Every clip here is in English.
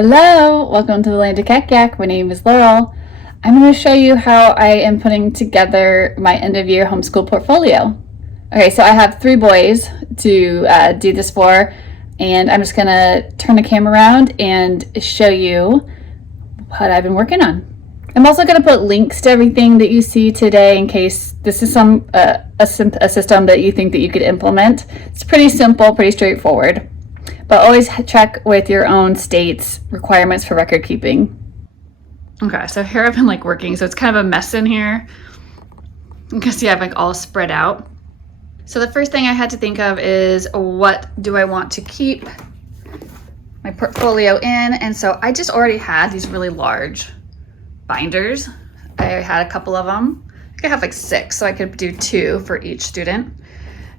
Hello, welcome to the Land of Yak Yak. My name is Laurel. I'm going to show you how I am putting together my end of year homeschool portfolio. Okay, so I have 3 boys to do this for, and I'm just going to turn the camera around and show you what I've been working on. I'm also going to put links to everything that you see today in case this is a system that you think that you could implement. It's pretty simple, pretty straightforward. But always check with your own state's requirements for record keeping. Okay, so here I've been working, so it's kind of a mess in here. You can see I've all spread out. So the first thing I had to think of is, what do I want to keep my portfolio in? And so I just already had these really large binders. I had a couple of them. I think I have 6, so I could do 2 for each student.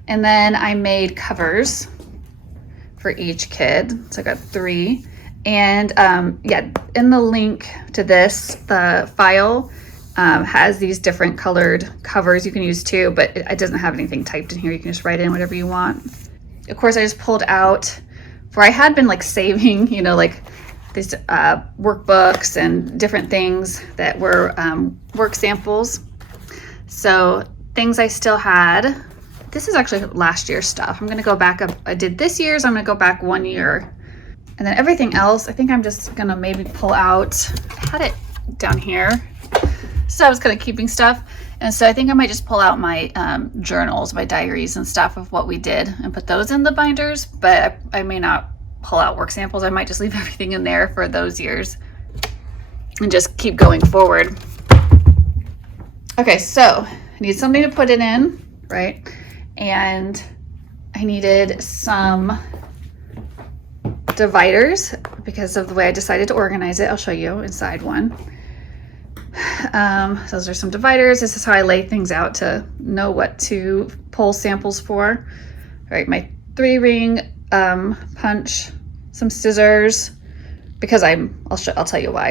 And then I made covers for each kid. So I got 3. And yeah, in the link to this, the file has these different colored covers you can use too, but it doesn't have anything typed in here. You can just write in whatever you want. Of course, I just pulled out where I had been saving, these workbooks and different things that were work samples. So things I still had. This is actually last year's stuff. I'm gonna go back up. I did this year's, I'm gonna go back 1 year. And then everything else, I think I'm just gonna maybe pull out, I had it down here. So I was kind of keeping stuff. And so I think I might just pull out my journals, my diaries and stuff of what we did and put those in the binders, but I may not pull out work samples. I might just leave everything in there for those years and just keep going forward. Okay, so I need something to put it in, right? And I needed some dividers because of the way I decided to organize it. I'll show you inside one. Those are some dividers. This is how I lay things out to know what to pull samples for. All right, my 3-ring punch, some scissors, because I'll tell you why,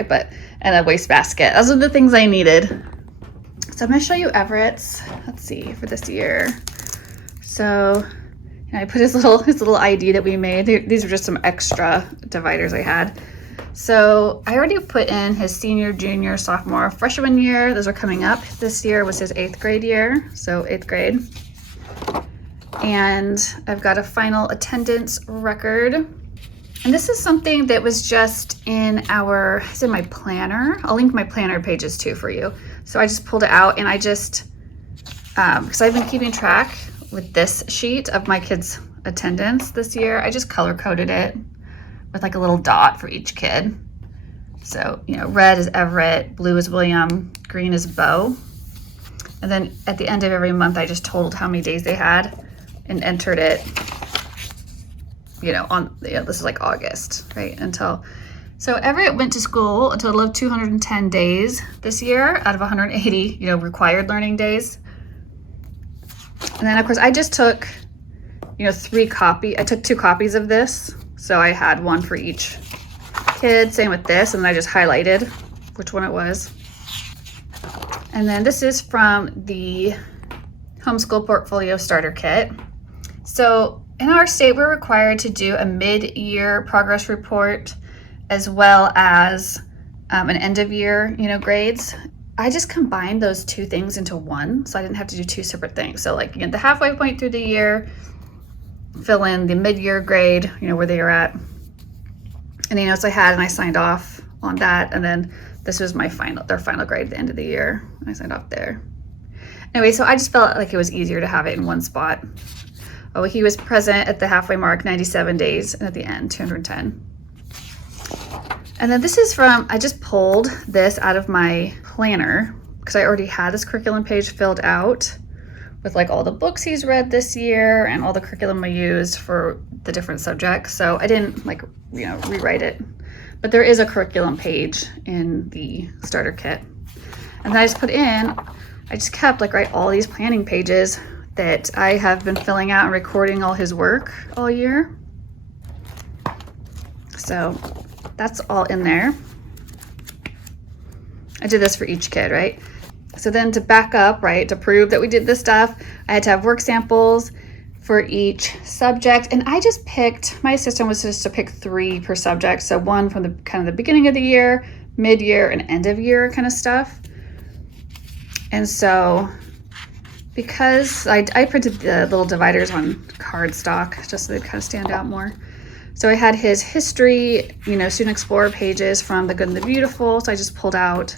and a wastebasket. Those are the things I needed. So I'm gonna show you Everett's, let's see, for this year. So I put his little ID that we made. These are just some extra dividers I had. So I already put in his senior, junior, sophomore, freshman year. Those are coming up. This year was his 8th grade year, so 8th grade. And I've got a final attendance record. And this is something that was just it's in my planner. I'll link my planner pages too for you. So I just pulled it out and I just, because I've been keeping track with this sheet of my kids' attendance this year, I just color coded it with a little dot for each kid. So, red is Everett, blue is William, green is Bo. And then at the end of every month, I just totaled how many days they had and entered it, this is August, right? So Everett went to school a total of 210 days this year out of 180, required learning days. And then of course I just took, I took 2 copies of this. So I had one for each kid, same with this, and then I just highlighted which one it was. And then this is from the Homeschool Portfolio Starter Kit. So in our state, we're required to do a mid-year progress report as well as an end-of-year, grades. I just combined those 2 things into one, so I didn't have to do 2 separate things. So the halfway point through the year, fill in the mid-year grade, where they are at, any notes I had, and I signed off on that. And then this was their final grade at the end of the year. I signed off there. Anyway, so I just felt like it was easier to have it in one spot. Oh, he was present at the halfway mark, 97 days, and at the end, 210. And then this is I just pulled this out of my planner because I already had this curriculum page filled out with all the books he's read this year and all the curriculum I used for the different subjects. So I didn't rewrite it, but there is a curriculum page in the starter kit. And then I just kept all these planning pages that I have been filling out and recording all his work all year. So that's all in there. I did this for each kid, right? So then to back up, right, to prove that we did this stuff, I had to have work samples for each subject. And I just picked, my system was just to pick 3 per subject. So one from the kind of the beginning of the year, mid-year, and end of year kind of stuff. And so because I printed the little dividers on cardstock just so they kind of stand out more. So I had his history, Student Explorer pages from The Good and the Beautiful. So I just pulled out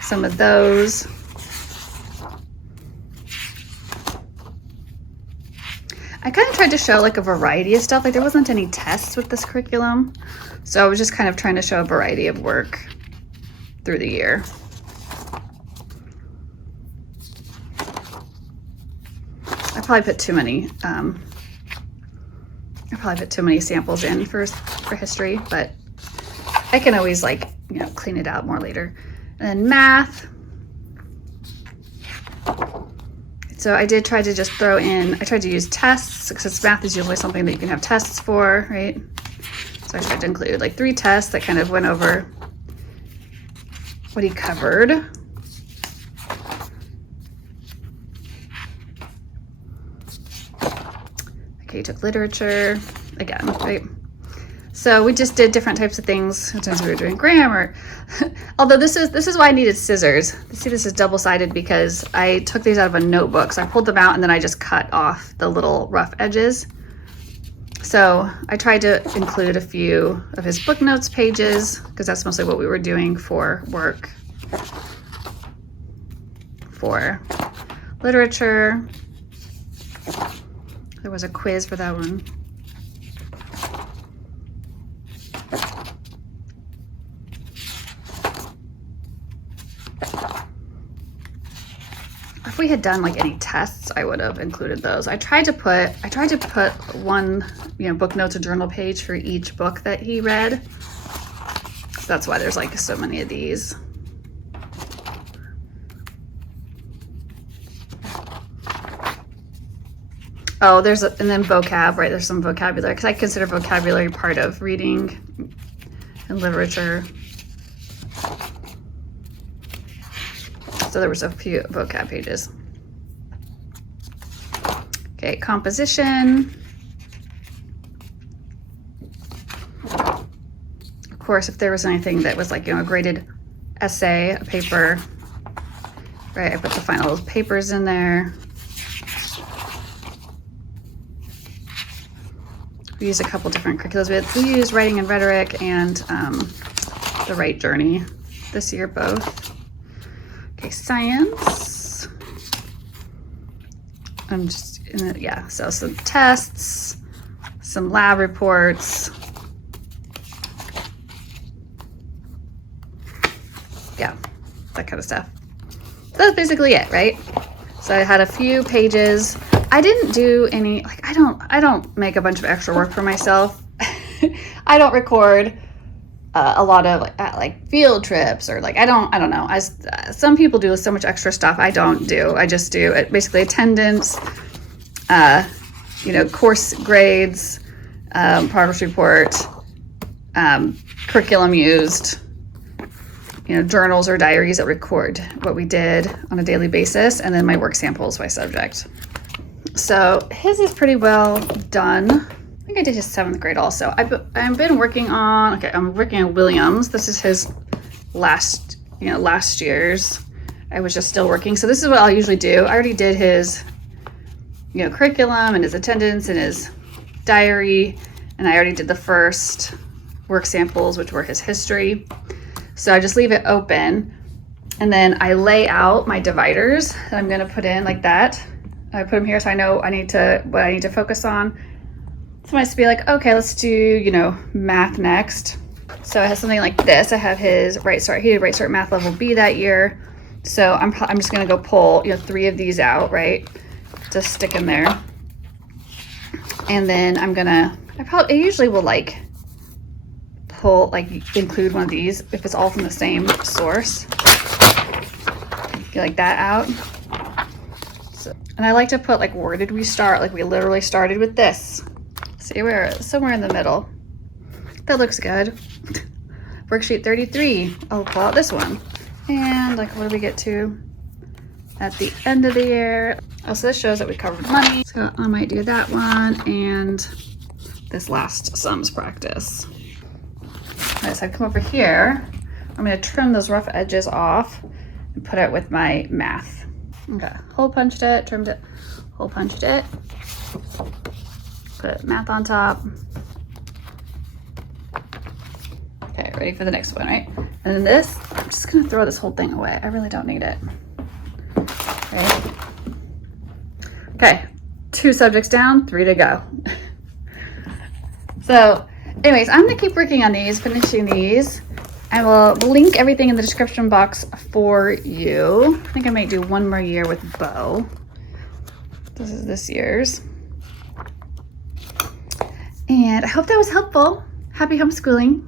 some of those. I kind of tried to show like a variety of stuff. Like there wasn't any tests with this curriculum. So I was just kind of trying to show a variety of work through the year. I probably put too many samples in for history, but I can always clean it out more later. And then math. So I did try to just throw in, I tried to use tests because math is usually something that you can have tests for, right? So I tried to include like 3 tests that kind of went over what he covered. Okay, he took literature again, right? So we just did different types of things. Sometimes we were doing grammar. Although this is why I needed scissors. See, this is double-sided because I took these out of a notebook. So I pulled them out and then I just cut off the little rough edges. So I tried to include a few of his book notes pages because that's mostly what we were doing for work. For literature, there was a quiz for that one. If we had done like any tests, I would have included those. I tried to put one, book notes or journal page for each book that he read. So that's why there's like so many of these. Oh, and then vocab, right? There's some vocabulary because I consider vocabulary part of reading and literature. So there was a few vocab pages. Okay, composition. Of course, if there was anything that was like, a graded essay, a paper, right? I put the final papers in there. We used a couple different curriculums. We used writing and rhetoric and the Right Journey this year, both. Okay, science. So some tests, some lab reports. Yeah, that kind of stuff. So that's basically it, right? So I had a few pages. I didn't do any, I don't make a bunch of extra work for myself. I don't record a lot of like field trips or I don't know. Some people do so much extra stuff. I don't do. I just do basically attendance, course grades, progress report, curriculum used, journals or diaries that record what we did on a daily basis, and then my work samples by subject. So his is pretty well done. I think I did his 7th grade also. I've been working on, I'm working on Williams. This is his last year's. I was just still working. So this is what I'll usually do. I already did his, curriculum and his attendance and his diary. And I already did the first work samples, which were his history. So I just leave it open. And then I lay out my dividers that I'm going to put in like that. I put them here so I know what I need to focus on. So I must be like, okay, let's do, math next. So I have something like this. I have his Right Start. He did Right Start Math Level B that year. So I'm just going to go pull, 3 of these out, right? Just stick in there. And then I usually will pull, include one of these if it's all from the same source. Get like that out. And I like to put where did we start? We literally started with this. See, we're somewhere in the middle. That looks good. Worksheet 33. I'll pull out this one. And what do we get to? at the end of the year. Oh, so this shows that we covered money. So I might do that one and this last sums practice. All right, so I come over here. I'm gonna trim those rough edges off and put it with my math. Okay, hole punched it, trimmed it, hole punched it. Put math on top. Okay, ready for the next one, right? And then this, I'm just gonna throw this whole thing away. I really don't need it. Right? Okay, 2 subjects down, 3 to go. So anyways, I'm gonna keep working on these, finishing these. I will link everything in the description box for you. I think I might do one more year with Bo. This is this year's. And I hope that was helpful. Happy homeschooling.